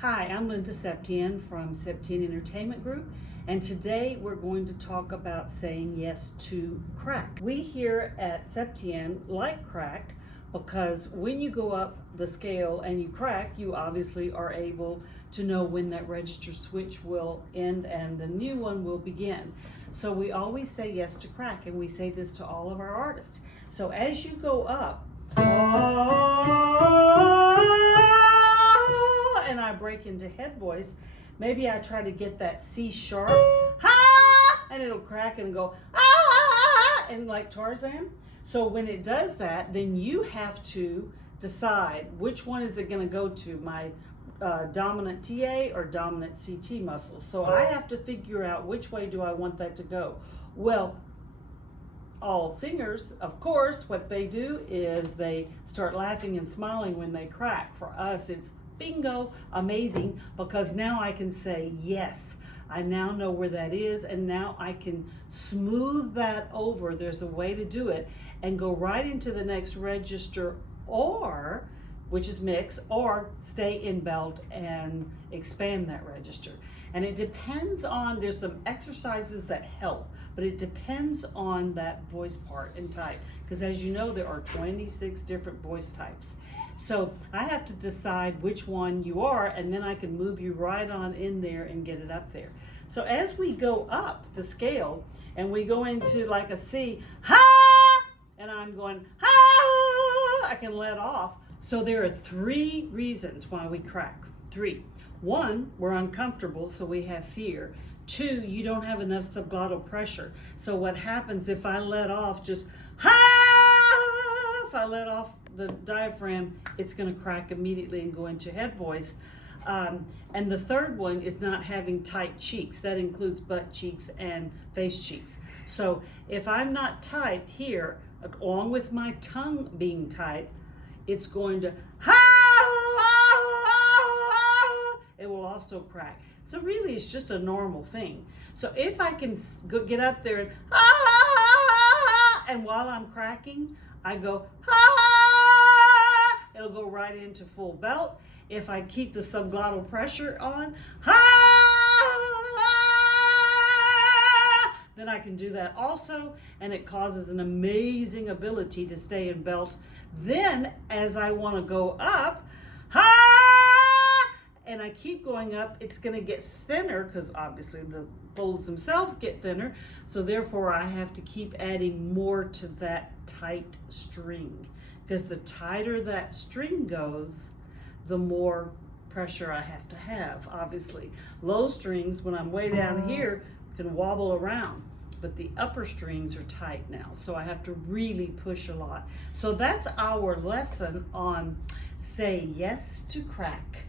Hi, I'm Linda Septien from Septien Entertainment Group, and today we're going to talk about saying yes to crack. We here at Septien like crack because when you go up the scale and you crack, you obviously are able to know when that register switch will end and the new one will begin. So we always say yes to crack, and we say this to all of our artists. So as you go up, and I break into head voice, maybe I try to get that C sharp, and it'll crack and go, and like Tarzan. So when it does that, then you have to decide which one is it going to go to, my dominant TA or dominant CT muscles. So I have to figure out which way do I want that to go. Well, all singers, of course, what they do is they start laughing and smiling when they crack. For us, it's bingo, amazing, because now I can say yes. I now know where that is, and now I can smooth that over. There's a way to do it and go right into the next register, or which is mix, or stay in belt and expand that register. And it depends on, there's some exercises that help, but it depends on that voice part and type, because as you know, there are 26 different voice types. So I have to decide which one you are, and then I can move you right on in there and get it up there. So as we go up the scale and we go into like a C, and I'm going, I can let off. So there are 3 reasons why we crack. 3. 1, we're uncomfortable, so we have fear. 2, you don't have enough subglottal pressure. So what happens if I let off just, if I let off the diaphragm, it's going to crack immediately and go into head voice. And the 3rd one is not having tight cheeks. That includes butt cheeks and face cheeks. So if I'm not tight here, along with my tongue being tight, it's going to, it will also crack. So really it's just a normal thing. So if I can get up there and while I'm cracking, I go, it'll go right into full belt. If I keep the subglottal pressure on, then I can do that also, and it causes an amazing ability to stay in belt. Then as I want to go up, and I keep going up, it's going to get thinner because obviously the folds themselves get thinner. So therefore I have to keep adding more to that tight string, because the tighter that string goes, the more pressure I have to have. Obviously, low strings, when I'm way down here, can wobble around, but the upper strings are tight now, so I have to really push a lot. So that's our lesson on say yes to crack.